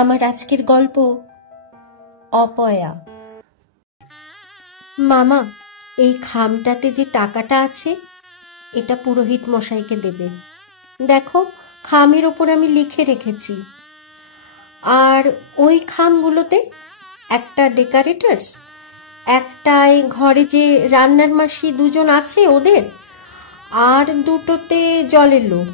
আমার আজকের গল্প অপয়া। মামা, এই খামটাতে যে টাকাটা আছে এটা পুরোহিত মশাইকে দেবে। দেখো, খামের ওপর আমি লিখে রেখেছি। আর ওই খামগুলোতে একটা ডেকোরেটরস, একটাই ঘরে যে রান্নার মাসি দুজন আছে ওদের, আর দুটোতে জলের লোক।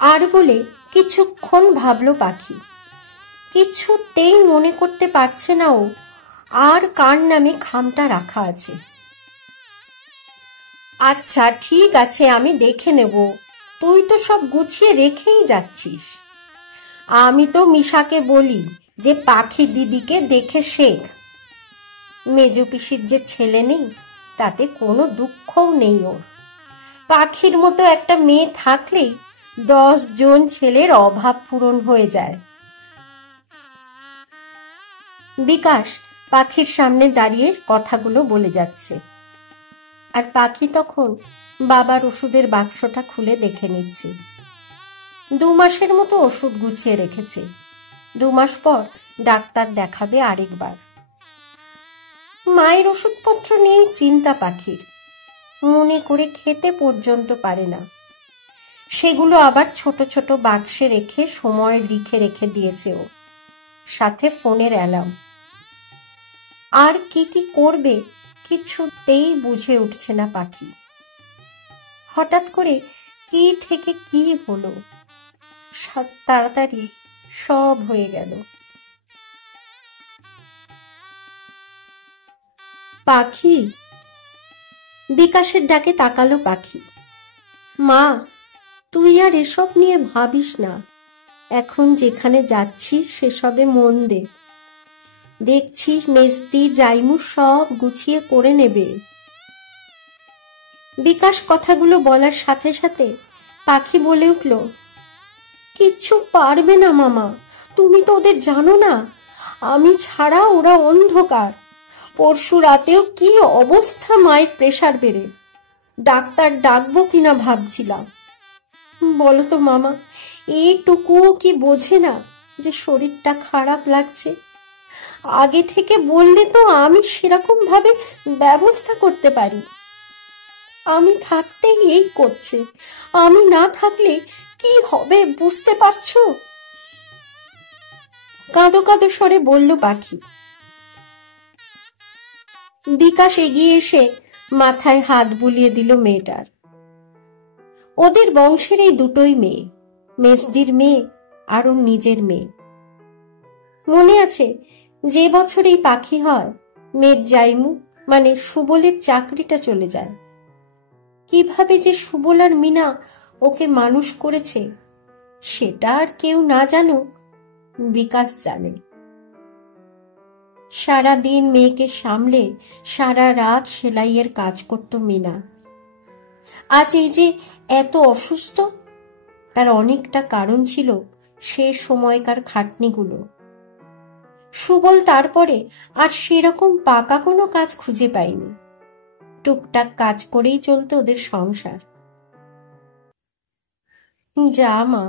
আর বলে কিছুক্ষণ ভাবলো পাখি। কিছুতেই মনে করতে পারছে না ও আর কার নামে খামটা রাখা আছে। আচ্ছা ঠিক আছে, আমি দেখে নেব। তুই তো সব গুছিয়ে রেখেই যাচ্ছিস। আমি তো মিশাকে বলি যে পাখি দিদিকে দেখে শেখ। মেজ পিসির যে ছেলে নেই তাতে কোনো দুঃখও নেই ওর। পাখির মতো একটা মেয়ে থাকলেই 10 জন ছেলের অভাব পূরণ হয়ে যায়। বিকাশ পাখির সামনে দাঁড়িয়ে কথাগুলো বলে যাচ্ছে, আর পাখি তখন বাবার ওষুধের বাক্সটা খুলে দেখে নিচ্ছে। 2 মাসের মতো ওষুধ গুছিয়ে রেখেছে। 2 মাস পর ডাক্তার দেখাবে আরেকবার। মায়ের ওষুধপত্র নিয়েই চিন্তা পাখির। মনে করে খেতে পর্যন্ত পারে না। সেগুলো আবার ছোট ছোট বাক্সে রেখে সময় লিখে রেখে দিয়েছে ও, সাথে ফোনের অ্যালার্ম। আর কি কি করবে কিছুতেই বুঝে উঠছে না পাখি। হঠাৎ করে কি থেকে কি হলো, তাড়াতাড়ি সব হয়ে গেল। পাখি, বিকাশের ডাকে তাকালো পাখি। মা, তুই আর এসব নিয়ে ভাবিস না। এখন যেখানে যাচ্ছিস সেসবে মন দে। দেখছিস মেজদি জাইমু সব গুছিয়ে করে নেবে। বিকাশ কথাগুলো বলার সাথে সাথে পাখি বলে উঠল, কিচ্ছু পারবে না মামা, তুমি তো ওদের জানো না। আমি ছাড়া ওরা অন্ধকার। পরশু রাতেও কি অবস্থা, মায়ের প্রেসার বেড়ে। ডাক্তার ডাকবো কিনা ভাবছিলাম। বলো তো মামা, এইটুকুও কি বোঝে না যে শরীরটা খারাপ লাগছে? আগে থেকে বললে তো আমি সেরকম ভাবে ব্যবস্থা করতে পারি। আমি থাকতেই এই করছে, আমি না থাকলে কি হবে বুঝতে পারছো? কাঁদো কাঁদো স্বরে বলল পাখি। বিকাশ এগিয়ে এসে মাথায় হাত বুলিয়ে দিল মেয়েটার। ওদের বংশের এই দুটোই মেয়ে, মেজদির মেয়ে আর ওর নিজের মেয়ে। মনে আছে যে বছর এই পাখি হয়, মেয়ের জাইমু মানে সুবলের চাকরিটা চলে যায়। কিভাবে যে সুবল আর মিনা ওকে মানুষ করেছে সেটা আর কেউ না জানুক, বিকাশ জানে। সারাদিন মেয়েকে সামলে সারা রাত সেলাইয়ের কাজ করত মিনা। আজ এই যে এত অসুস্থ, তার অনেকটা কারণ ছিল সে সময়কার খাটনিগুলো। সুবল তারপরে আর সেরকম পাকা কোনো কাজ খুঁজে পায়নি। টুকটাক কাজ করেই চলতো ওদের সংসার। যা মা,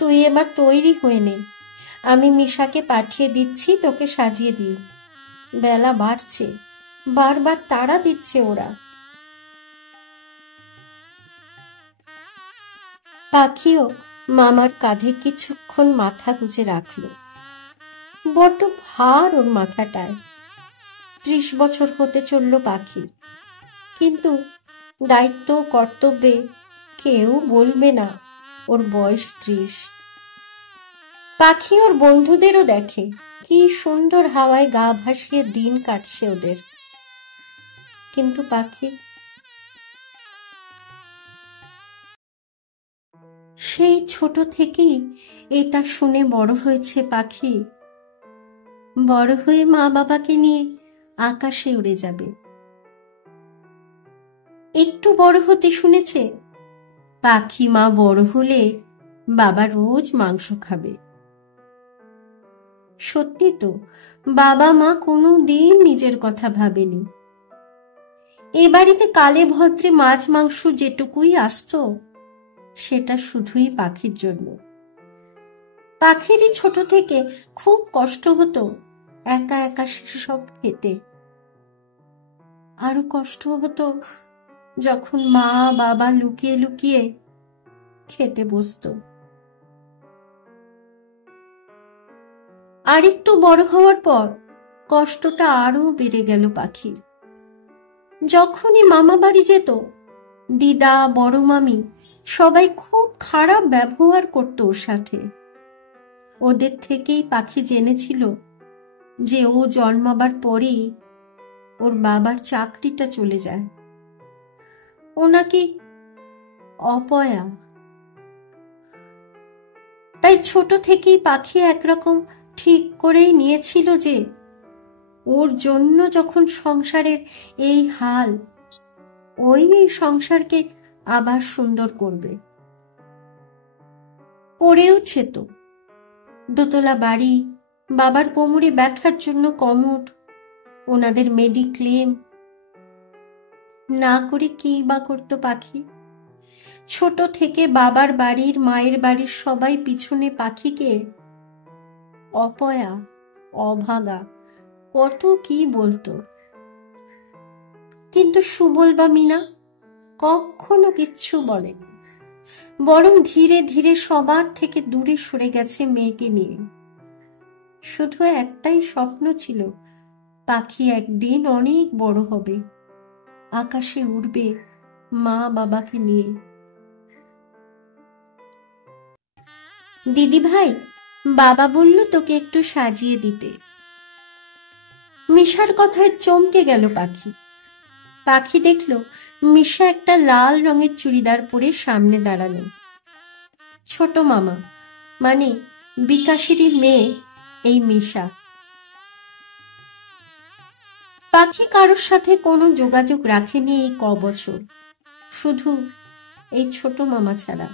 তুই এবার তৈরি হয়ে নে। আমি মিশাকে পাঠিয়ে দিচ্ছি তোকে সাজিয়ে দিই। বেলা বাড়ছে, বারবার তাড়া দিচ্ছে ওরা। পাখিও মামার কাঁধে কিছুক্ষণ মাথা গুজে রাখলো। বড্ড ভার ওর মাথাটায়। 30 বছর হতে চলল পাখি, কিন্তু দায়িত্ব কর্তব্যে কেউ বলবে না ওর বয়স 30। পাখি ওর বন্ধুদেরও দেখে কি সুন্দর হাওয়ায় গা ভাসিয়ে দিন কাটছে ওদের। কিন্তু পাখি সেই ছোট থেকেই এটা শুনে বড় হয়েছে। পাখি বড় হয়ে মা বাবাকে নিয়ে আকাশে উড়ে যাবে। একটু বড় হতে শুনেছে পাখি মা বড় হলে বাবা রোজ মাংস খাবে। সত্যি তো, বাবা মা কোনো দিন নিজের কথা ভাবেনি। এ বাড়িতে কালে ভদ্রে মাছ মাংস যেটুকুই আসতো সেটা শুধুই পাখির জন্য। পাখিরই ছোট থেকে খুব কষ্ট হতো একা একা সেসব খেতে। আরো কষ্ট হতো যখন মা বাবা লুকিয়ে লুকিয়ে খেতে বসতো। আর একটু বড় হওয়ার পর কষ্টটা আরো বেড়ে গেল পাখির। যখনই মামা বাড়ি যেত, দিদা বড় মামি সবাই খুব খারাপ ব্যবহার করতো ওর সাথে। ওদের থেকেই পাখি জেনেছিল যে ও জন্মাবার পরেই ওর বাবার চাকরিটা চলে যায়। ও নাকি অপয়া। তাই ছোট থেকেই পাখি একরকম ঠিক করেই নিয়েছিল যে ওর জন্য যখন সংসারের এই হাল, ওই সংসারকে আবার সুন্দর করবে। করেওছে তো। দোতলা বাড়ি, বাবার কোমরে ব্যথার জন্য কমোড, ওনাদের মেডিক্লেম। না করে কি বা করতো পাখি? ছোট থেকে বাবার বাড়ির মায়ের বাড়ির সবাই পিছনে পাখিকে অপয়া, অভাগা কত কি বলতো। কিন্তু সুবল বা মিনা কখনো কিচ্ছু বলেনি, বরং ধীরে ধীরে সবার থেকে দূরে সরে গেছে মেয়েকে নিয়ে। শুধু একটাই স্বপ্ন ছিল, পাখি একদিন অনেক বড় হবে, আকাশে উড়বে মা বাবাকে নিয়ে। দিদি ভাই, বাবা বলল তোকে একটু সাজিয়ে দিতে। মিশার কথায় চমকে গেল পাখি। পাখি দেখল মিশা একটা লাল রঙের চুড়িদার পরে সামনে দাঁড়ালো। ছোট মামা মানে বিকাশেরই মেয়ে এই মিশা। পাখি কারোর সাথে কোনো যোগাযোগ রাখেনি এই কবছর, শুধু এই ছোট মামা ছাড়া।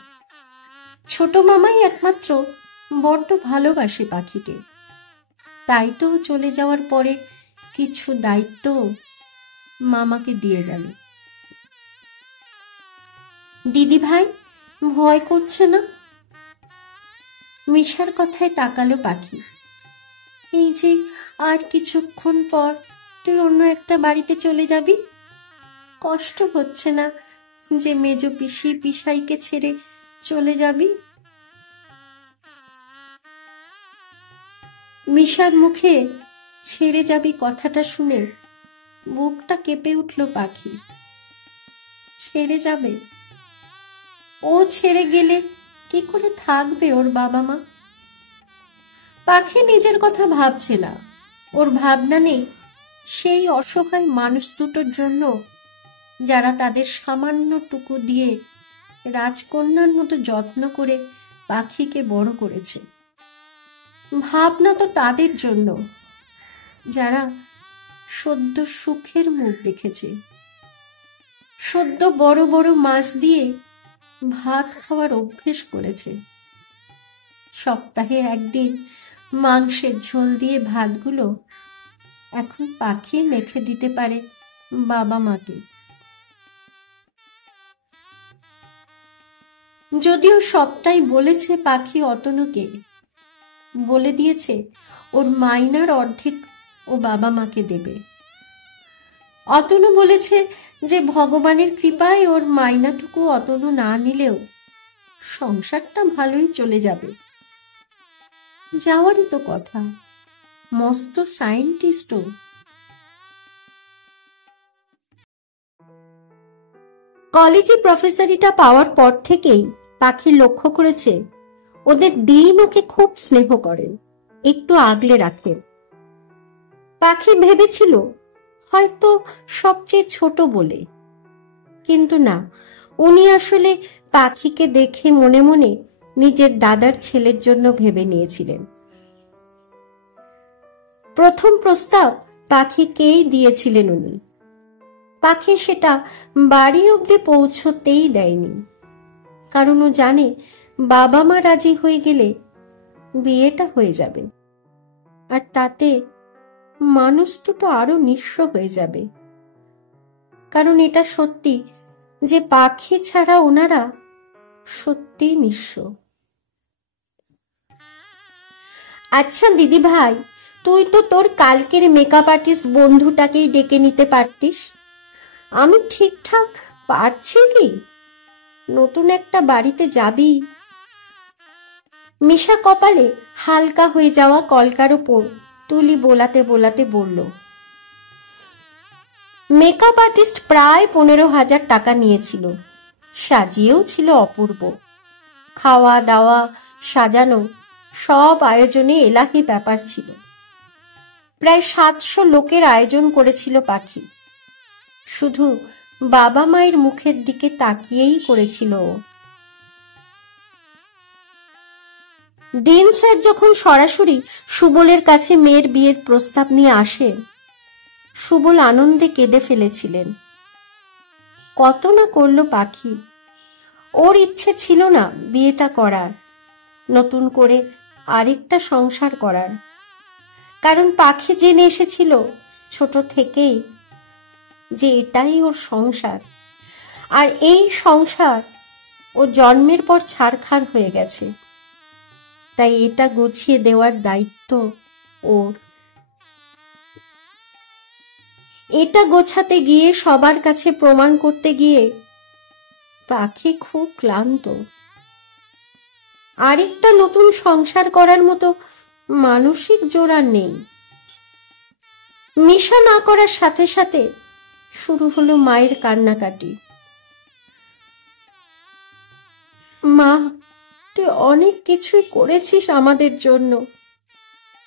ছোট মামাই একমাত্র বড্ড ভালোবাসে পাখিকে। তাই তো চলে যাওয়ার পরে কিছু দায়িত্ব মামাকে দিয়ে গেল। দিদি ভাই, ভয় করছে না? মিশার কথায় তাকালো পাখি। এই যে আর কিছুক্ষণ পর তুই অন্য একটা বাড়িতে চলে যাবি, কষ্ট হচ্ছে না যে মেজ পিসি পিসাইকে ছেড়ে চলে যাবি? মিশার মুখে ছেড়ে যাবি কথাটা শুনে বুকটা কেঁপে উঠল পাখির। ছেড়ে যাবে? ও ছেড়ে গেলে কি করে থাকবে ওর বাবা মা? পাখি নিজের কথা ভাবছে না, ওর ভাবনা নেই সেই অসহায় মানুষ দুটোর জন্য যারা তাদের সামান্যটুকু দিয়ে রাজকন্যার মতো যত্ন করে পাখিকে বড় করেছে। ভাবনা তো তাদের জন্য যারা সদ্য সুখের মুখ দেখেছে, সদ্য বড় বড় মাছ দিয়ে ভাত খাওয়ার অভ্যেস করেছে। সপ্তাহে একদিন মাংসের ঝোল দিয়ে ভাতগুলো এখন পাখি মেখে দিতে পারে বাবা মাকে। যদিও সবটাই বলেছে পাখি অতনুকে, বলে দিয়েছে ওর মাইনার অর্ধেক ও বাবা মাকে দেবে। অতনু বলেছে যে ভগবানের কৃপায় ওর মাইনাটুকু অতনু না নিলেও সংসারটা ভালোই চলে যাবে। যাওয়ারই তো কথা, মস্ত সায়েন্টিস্টও। কলেজে প্রফেসরিটা পাওয়ার পর থেকেই পাখি লক্ষ্য করেছে ওদের ডিন ওকে খুব স্নেহ করেন, একটু আগলে রাখেন। পাখি ভেবেছিল হয়তো সবচেয়ে ছোট বলে, কিন্তু না, উনি আসলে পাখিকে দেখে মনে মনে নিজের দাদার ছেলের জন্য ভেবে নিয়েছিলেন। প্রথম প্রস্তাব পাখিকেই দিয়েছিলেন উনি। পাখি সেটা বাড়ি অবধি পৌঁছতেই দেয়নি, কারণ ও জানে বাবা মা রাজি হয়ে গেলে বিয়েটা হয়ে যাবে, আর তাতে মানুষ দুটো আরো নিঃস্ব হয়ে যাবে। কারণ এটা সত্যি যে পাখি ছাড়া ওনারা সত্যি নিঃস্ব। আচ্ছা দিদি ভাই, তুই তো তোর কালকের মেকআপ আর্টিস্ট বন্ধুটাকেই ডেকে নিতে পারতিস। আমি ঠিকঠাক পারছি কি? নতুন একটা বাড়িতে যাবি। মিশা কপালে হালকা হয়ে যাওয়া কলকার ওপর তুলি বোলাতে বোলাতে বলল, মেকআপ আর্টিস্ট প্রায় 15,000 টাকা নিয়েছিল। সাজিয়েও ছিল অপূর্ব। খাওয়া দাওয়া সাজানো সব আয়োজনে এলাহি ব্যাপার ছিল। প্রায় 700 লোকের আয়োজন করেছিল পাখি। শুধু বাবা মায়ের মুখের দিকে তাকিয়েই করেছিল। ডিন স্যার যখন সরাসরি সুবলের কাছে মেয়ের বিয়ের প্রস্তাব নিয়ে আসে, সুবল আনন্দে কেঁদে ফেলেছিলেন। কত না করল পাখি। ওর ইচ্ছে ছিল না বিয়েটা করার, নতুন করে আরেকটা সংসার করার। কারণ পাখি জেনে এসেছিল ছোট থেকেই যে এটাই ওর সংসার, আর এই সংসার ও জন্মের পর ছারখার হয়ে গেছে। তাই এটা গুছিয়ে দেওয়ার দায়িত্ব ওর। এটা গোছাতে গিয়ে, সবার কাছে প্রমাণ করতে গিয়ে পাখি খুব ক্লান্ত। আরেকটা নতুন সংসার করার মতো মানসিক জোর আর নেই। মিশা না করার সাথে সাথে শুরু হলো মায়ের কান্নাকাটি। মা, তুই অনেক কিছুই করেছিস আমাদের জন্য।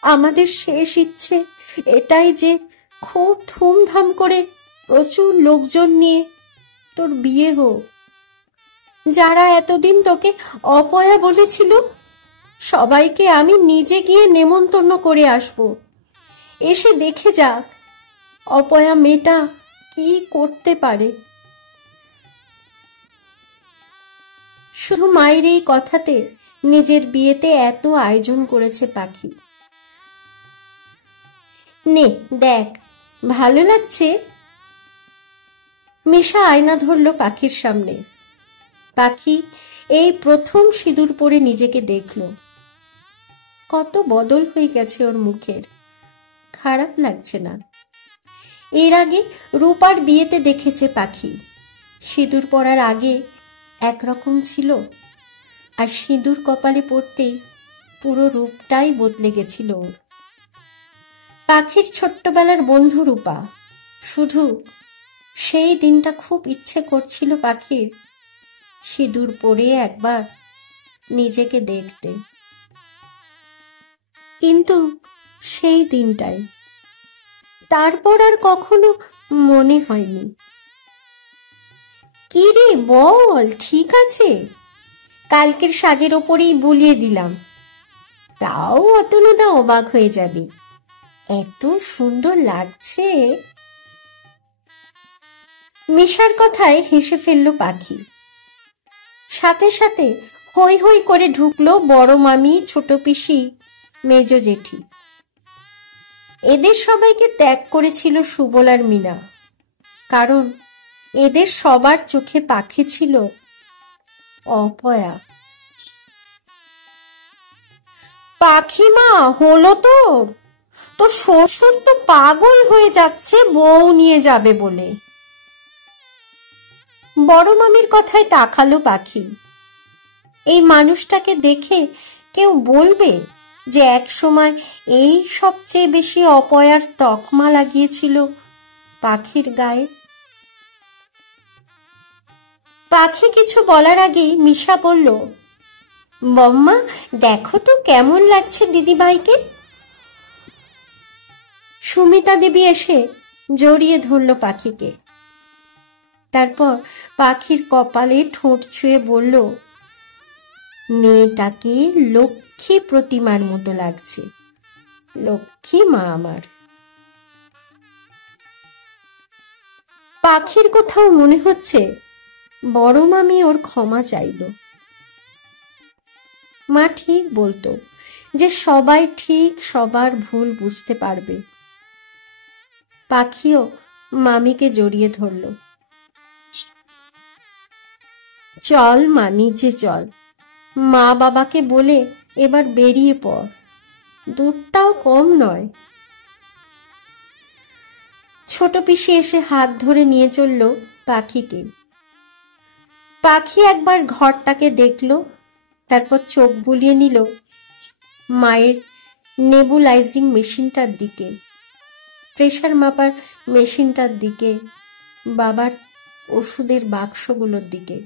আমাদের শেষ ইচ্ছে এটাই যে খুব ধুমধাম করে প্রচুর লোকজন নিয়ে তোর বিয়ে হোক। যারা এতদিন তোকে অপয়া বলেছিল, সবাইকে আমি নিজে গিয়ে নেমন্তন্ন করে আসব। এসে দেখে যাক অপয়া মেয়েটা কি করতে পারে। শুধু মায়ের এই কথাতে নিজের বিয়েতে এত আয়োজন করেছে পাখি। নে দেখ, ভালো লাগছে। মিশা আয়না ধরল পাখির সামনে। পাখি এই প্রথম সিঁদুর পরে নিজেকে দেখল। কত বদল হয়ে গেছে ওর মুখের। খারাপ লাগছে না। এর আগে রূপার বিয়েতে দেখেছে পাখি, সিঁদুর পরার আগে একরকম ছিল, আর সিঁদুর কপালে পড়তেই পুরো রূপটাই বদলে গেছিল ওর। পাখির ছোট্টবেলার বন্ধু রূপা। শুধু সেই দিনটা খুব ইচ্ছে করছিল পাখির সিঁদুর পরে একবার নিজেকে দেখতে। কিন্তু সেই দিনটাই তারপর আর কখনো মনে হয়নি। কি রে বল, ঠিক আছে? কালকের সাজের ওপরেই বুলিয়ে দিলাম। তাও অতনুদা অবাক হয়ে যাবে, এত সুন্দর লাগছে। মিশার কথায় হেসে ফেলল পাখি। সাথে সাথে হই হই করে ঢুকলো বড় মামি, ছোট পিসি, মেজ জেঠি। এদের সবাইকে ত্যাগ করেছিল সুবল আর মিনা, কারণ এদের সবার চোখে পাখি ছিল অপয়া। পাখিমা, হলো তোর শ্বশুর তো পাগল হয়ে যাচ্ছে বউ নিয়ে যাবে বলে। বড় মামির কথায় তাকালো পাখি। এই মানুষটাকে দেখে কেউ বলবে যে একসময় এই সবচেয়ে বেশি অপয়ার তকমা লাগিয়েছিল পাখির গায়ে? পাখি কিছু বলার আগেই মিশা বলল, বম্মা দেখো তো কেমন লাগছে দিদিভাইকে। সুমিতা দেবী এসে জড়িয়ে ধরল পাখিকে। তারপর পাখির কপালে ঠোঁট ছুঁয়ে বলল, মেয়েটাকে লক্ষ্মী প্রতিমার মতো লাগছে, লক্ষ্মী মা আমার। পাখির কোথাও মনে হচ্ছে বড় মামি ওর ক্ষমা চাইল। মা ঠিক বলতো যে সবাই ঠিক সবার ভুল বুঝতে পারবে। পাখিও মামিকে জড়িয়ে ধরল। চল মা, নিচে চল। মা বাবাকে বলে এবার বেরিয়ে পড়, দূরটাও কম নয়। ছোট পিসি এসে হাত ধরে নিয়ে চলল পাখিকে। পাখি একবার ঘরটাকে দেখল, তারপর চোখ বুলিয়ে নিল মায়ের নেবুলাইজিং মেশিনটার দিকে, প্রেশার মাপার মেশিনটার দিকে, বাবার ওষুধের বাক্সগুলোর দিকে।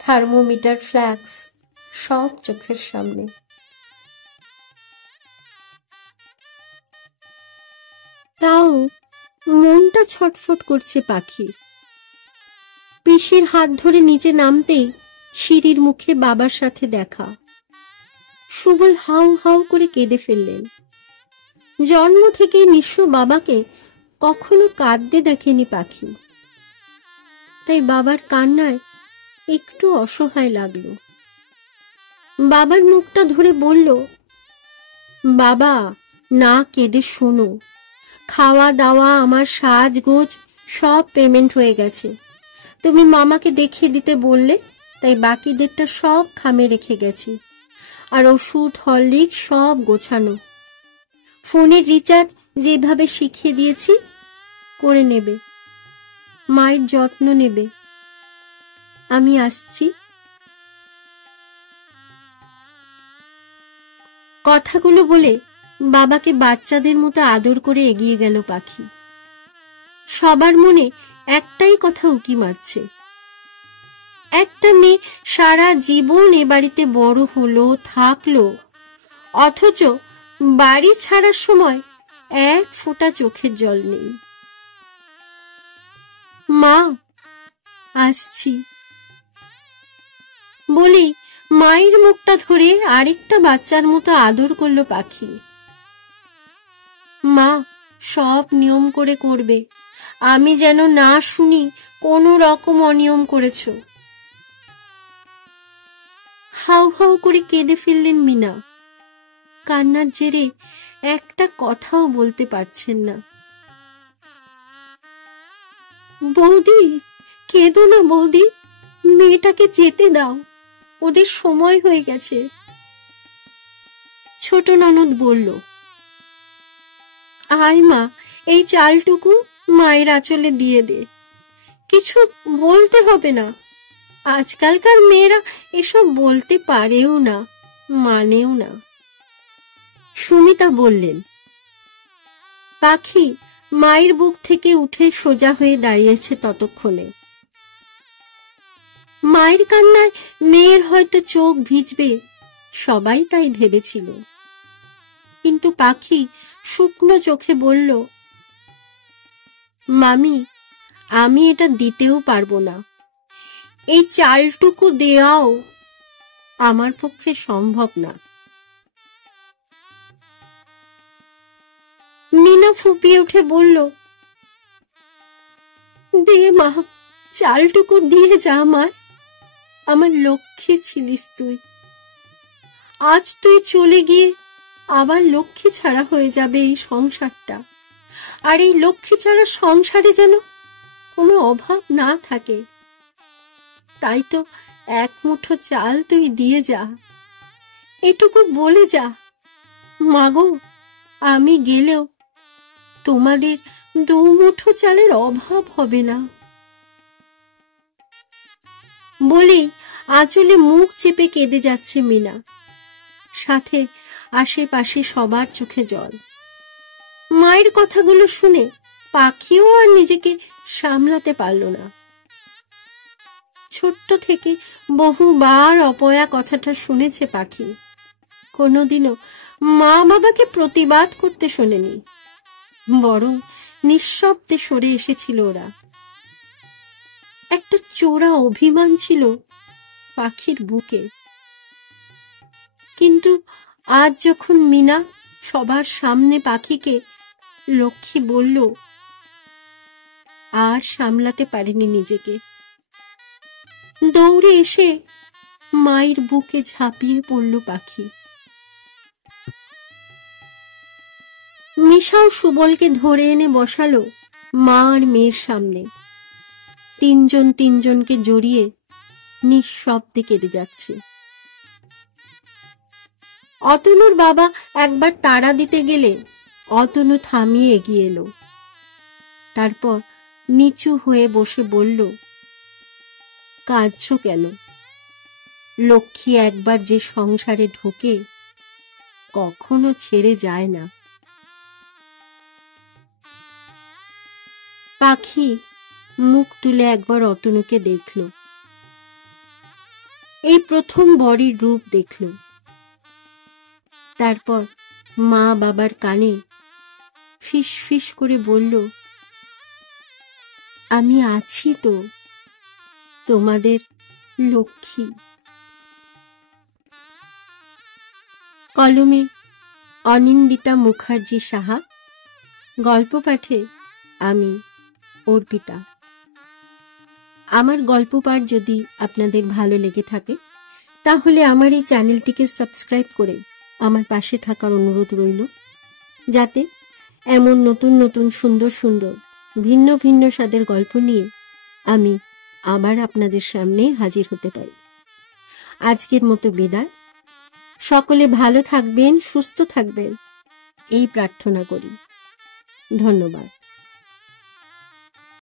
থার্মোমিটার, ফ্ল্যাক্স সব চোখের সামনে। তাও মনটা ছটফট করছে পাখির। পিসির হাত ধরে নিচে নামতেই সিঁড়ির মুখে বাবার সাথে দেখা। সুবল হাউ হাউ করে কেঁদে ফেললেন। জন্ম থেকে নিঃস্ব বাবাকে কখনো কাঁদতে দেখেনি পাখি, তাই বাবার কান্নায় একটু অসহায় লাগলো। বাবার মুখটা ধরে বলল, বাবা না কেঁদে শোনো, খাওয়া দাওয়া আমার সাজগোজ সব পেমেন্ট হয়ে গেছে। তুমি মামাকে দেখিয়ে দিতে বললে, তাই বাকিদেরটা সব খামে রেখে গেছি। আর ওষুধ, হরলিক্স সব গোছানো। ফোনের রিচার্জ যেভাবে শিখিয়ে দিয়েছি করে নেবে, মায়ের যত্ন নেবে। আমি আসছি। কথাগুলো বলে বাবাকে বাচ্চাদের মতো আদর করে এগিয়ে গেল পাখি। সবার মনে একটাই কথা উকি মারছে, একটা মেয়ে সারা জীবন এ বাড়িতে বড় হলো, থাকলো, অথচ বাড়ি ছাড়ার সময় এক ফোঁটা চোখের জল নেই। মা আসছি বলি মায়ের মুখটা ধরে আরেকটা বাচ্চার মতো আদর করলো পাখি। মা সব নিয়ম করে করবে, আমি যেন না শুনি কোনো রকম অনিয়ম করেছ। হাউ হাউ করে কেঁদে ফেললেন মিনা। কান্নার জেরে একটা কথাও বলতে পারছেন না। বৌদি কেঁদো না বৌদি, মেয়েটাকে যেতে দাও, ওদের সময় হয়ে গেছে। ছোট ননদ বলল, আয় মা, এই চালটুকু মায়ের আঁচলে দিয়ে দে, কিছু বলতে হবে না। আজকালকার মেয়েরা এসব বলতে পারেও না, মানেও না। সুমিতা বললেন। পাখি মায়ের বুক থেকে উঠে সোজা হয়ে দাঁড়িয়েছে ততক্ষণে। মায়ের কান্নায় মেয়ের হয়তো চোখ ভিজবে, সবাই তাই ভেবেছিল। কিন্তু পাখি শুকনো চোখে বলল, মামি আমি এটা দিতেও পারবো না, এই চালটুকু দেওয়াও আমার পক্ষে সম্ভব না। মিনা ফুপিয়ে উঠে বলল, দে মা, চালটুকু দিয়ে যা মা, আমার লক্ষ্মী ছিলিস তুই। আজ তুই চলে গিয়ে আবার লক্ষ্মী ছাড়া হয়ে যাবে এই সংসারটা, আর এই লক্ষ্মী ছাড়া সংসারে যেন কোনো অভাব না থাকে। তাই তো এক মুঠো চাল তুই দিয়ে যা, এটুকু বলে যা। মাগো আমি গেলেও তোমাদের দু মুঠো চালের অভাব হবে না। বলেই আঁচলে মুখ চেপে কেঁদে যাচ্ছে মিনা, সাথে আশেপাশে সবার চোখে জল। মায়ের কথাগুলো শুনে পাখিও আর নিজেকে সামলাতে পারল না। ছোট্ট থেকে বহুবার অপয়া কথাটা শুনেছে পাখি, কোনোদিনও মা বাবাকে প্রতিবাদ করতে শোনেনি, বরং নিঃশব্দে সরে এসেছিল ওরা। একটা চোরা অভিমান ছিল পাখির বুকে। কিন্তু আজ যখন মিনা সবার সামনে পাখিকে লক্ষ্মী বলল, আর সামলাতে পারেনি নিজেকে। দৌড়ে এসে মায়ের বুকে ঝাঁপিয়ে পড়ল পাখি। মিশাও সুবলকে ধরে এনে বসালো মা আর মেয়ের সামনে। তিনজন তিনজনকে জড়িয়ে নিঃশব্দে কেঁদে যাচ্ছে। অতনুর বাবা একবার তাড়া দিতে গেলে অতনু থামিয়ে এগিয়ে এলো। তারপর নিচু হয়ে বসে বলল, কাঁদছো কেন? লক্ষ্মী একবার যে সংসারে ঢোকে কখনো ছেড়ে যায় না। পাখি মুখ তুলে একবার অতনুকে দেখল। এই প্রথম বরের রূপ দেখল। তারপর মা বাবার কানে ফিস ফিস করে বলল, আমি আছি তো, তোমাদের লক্ষ্মী। কলমে অনিন্দিতা মুখার্জি সাহা, গল্প পাঠে আমি অর্পিতা। আমার গল্প পাঠ যদি আপনাদের ভালো লেগে থাকে তাহলে আমার এই চ্যানেলটিকে সাবস্ক্রাইব করে আমার পাশে থাকার অনুরোধ রইল, যাতে এমন নতুন নতুন সুন্দর সুন্দর ভিন্ন ভিন্ন স্বাদের গল্প নিয়ে আমি আবার আপনাদের সামনে হাজির হতে পারি। আজকের মতো বিদায়। সকলে ভালো থাকবেন, সুস্থ থাকবেন এই প্রার্থনা করি। ধন্যবাদ।